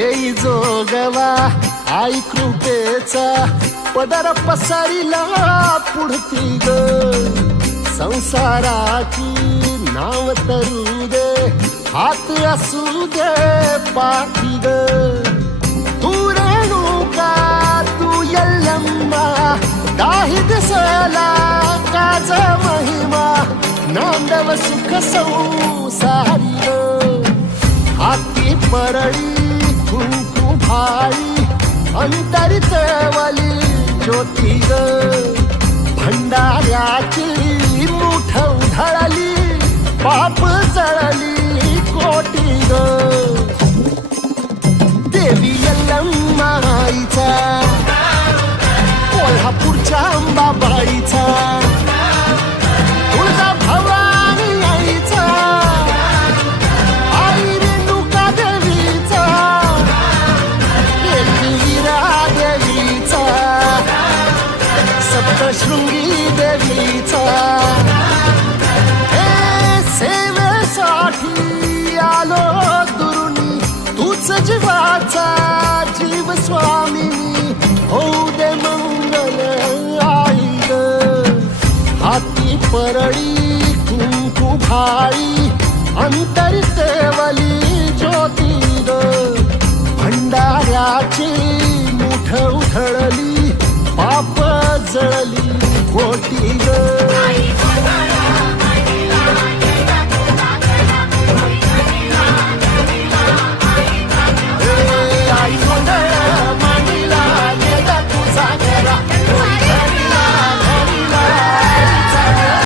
येई जोगवा आई कृपेचा पदर पसरिला पुढती ग संसाराची नाव तरू दे हात असू दे पाठी ग तू रेणुका तू यल्लम्मा दाही दिसला काज महिमा नांदव सुख संसारी ग हाती परळी कुंकू भाई अंतरितवली ज्योती ग भंडाऱ्याची मुठ उधळली पाप जळली कोटी ग देवी यल्लम्मा आईचा कोल्हापूरच्या अंबाबाईचा तुळजा भवानी आईचा आई रेणुका देवीचा एकवीरा देवीचा सप्तशृंगी देवीचा हे सेवेसाठी आलो दुरुनी तूच जीवाचा जीव स्वामिनी होऊ दे मंगल आई ग हाती परळी कुंकू भाई अंतरितवली ज्योती ग भंडाऱ्याची मुठ उधळली पाप जळली कोटी ग